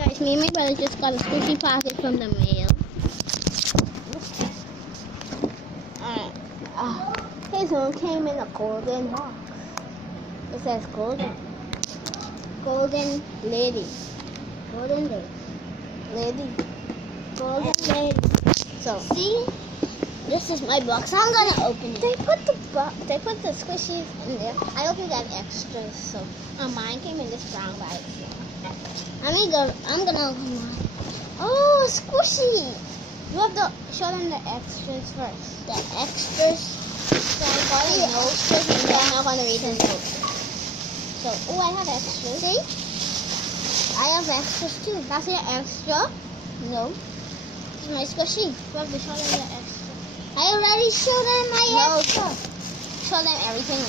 Guys, me and my brother just got a squishy pocket from the mail. His one came in a golden box. It says golden. Golden lady. Golden lady. Lady. Golden lady. So, see? This is my box. I'm gonna open it. They put the squishies in there. I hope you got extras. So, mine came in this brown bag. I'm gonna open mine. Oh, squishy! You have to show them the extras first. The extras. So I got a note, and then I'm gonna read the note. So, oh, I have extras. See? I have extras too. That's your extra. No. This is my squishy. You have to show them the extra. I already showed them my extra. Show them everything.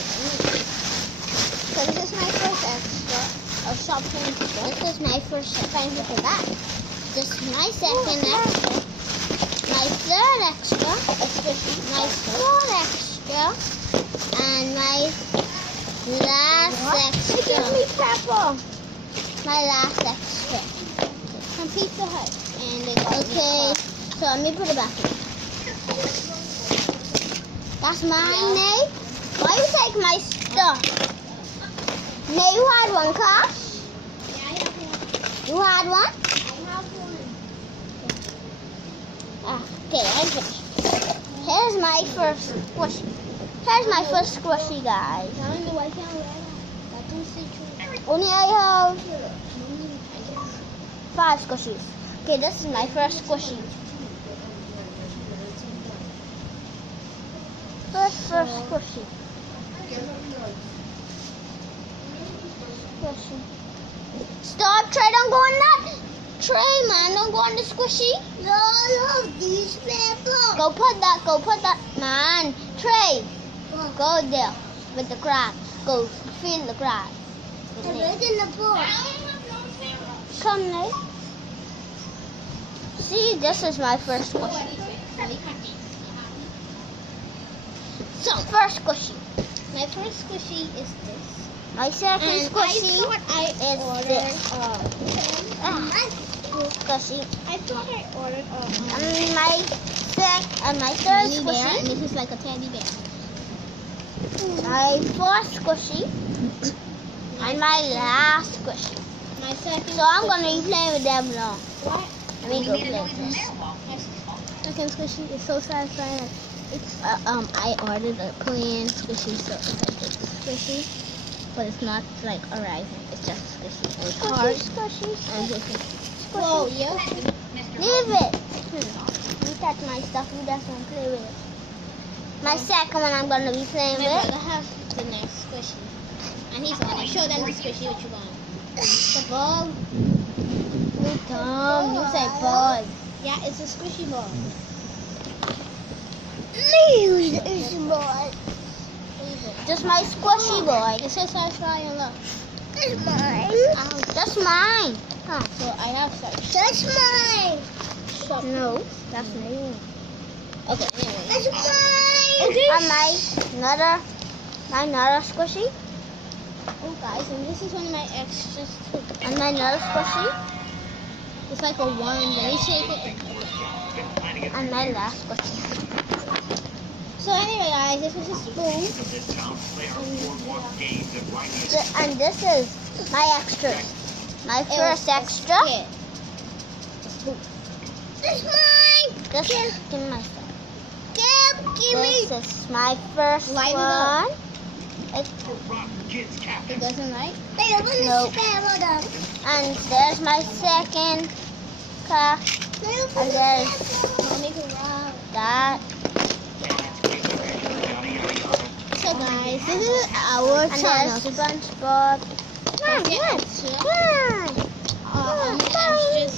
So this is my first extra. A shop pencil. This is my first pencil for that. This is my second extra. My third extra. My fourth extra. And my last extra. Give me pepper. My last extra. From Pizza Hut. And okay. So let me put it back in. That's mine, Nate. Why you take my stuff? Nate, you had one, Cash? Yeah, I have one. You had one? I have one. Okay, I finished. Here's my first squishy. Here's my first squishy, guys. Only I have 5 squishies. Okay, this is my first squishy. First squishy. Stop, Trey, don't go on that. Trey, man, don't go on the squishy. No, these people. Go put that, man. Trey, go there with the crab. Go feed the crab. It's in the book. Come, Nate. See, this is my first squishy. So, first squishy. My first squishy is this. My second squishy is this. Squishy. I thought I ordered and my third squishy. And this is like a teddy bear. My fourth squishy. And my last squishy. My second. So I'm gonna be playing with them long. What? Let me go play with this. Second squishy is so satisfying. It's I ordered a plain squishy, so it's like a squishy, but it's not like arriving. It's just squishy. And it's hard. Squishy. And this is squishy. Whoa, yeah. Leave it. You touch my stuff. You just want to play with it. My second one, I'm gonna be playing with. My brother has the next squishy, and he's gonna show them the squishy what you want. The ball. You dumb. You say ball. Yeah, it's a squishy ball. Leave this boy. Just my squishy boy. This is our flying look. That's mine. That's mine. Huh. So I have such. That's mine. No, that's mine. Okay, anyway. That's mine. Okay. And my another squishy. Oh guys, and this is one of my extras too. And my another squishy. It's like a worm. Then you shake it. And my last squishy. So anyway, guys, this was a spoon. And this is my extras. My first extra. This is mine. Give me my stuff. This is my first one. It doesn't like? Nope. And there's my second cup. And there's that. So guys, this is our channel. SpongeBob. Extras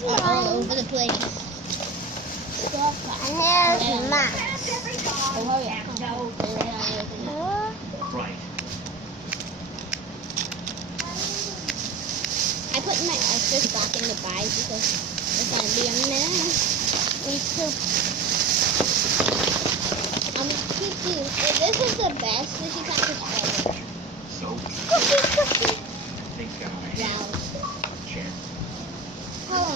are all over the place. And here's Max. Oh yeah. Right. I put my extras back in the bag because it's gonna be a mess. Me too. I'm gonna keep you. This is the best sushi package ever. So, Cookie. I think Wow. chair. Hold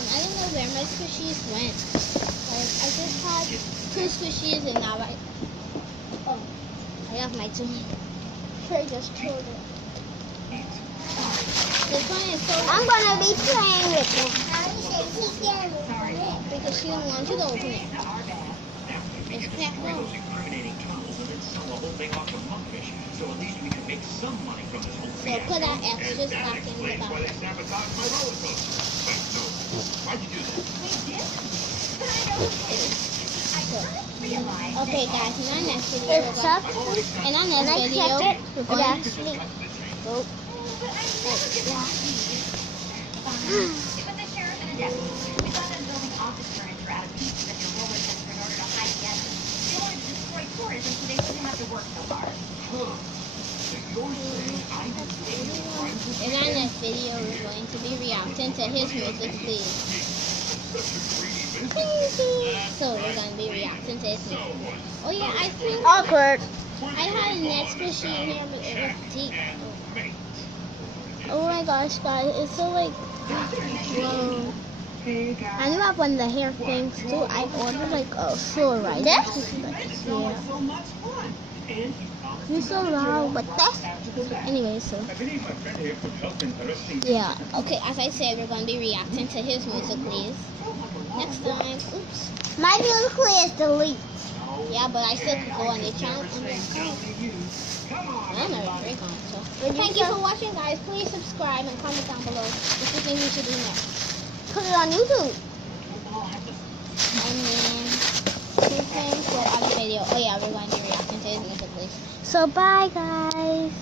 where my squishies went. Like, I just had 2 squishies and now I have my 2. Trey just threw it. This one is so I'm gonna be playing with it. Because she don't want you to open it. It's packed up. So put that extra back in the bottom. Okay guys, in our next video we're going to actually go. In our next video, we're going to be reacting to his music, please. So we're going to be reacting to his music. Oh yeah, I think awkward. I had a next squishy in here, but it was deep. Oh my gosh, guys, it's so like, whoa. I knew I have one of the hair things too. I ordered like a floor right. This? Yeah. You're so loud, but that's anyway. So yeah. Okay, as I said, we're gonna be reacting to his music, please. Next time. Oops. My music is delete. Yeah, but I still could go on the channel. I never break on it. So thank you for watching, guys. Please subscribe and comment down below what you think we should do next. Put it on YouTube. And then for other video. Oh yeah, we're going to be reacting to his music, please. So bye, guys.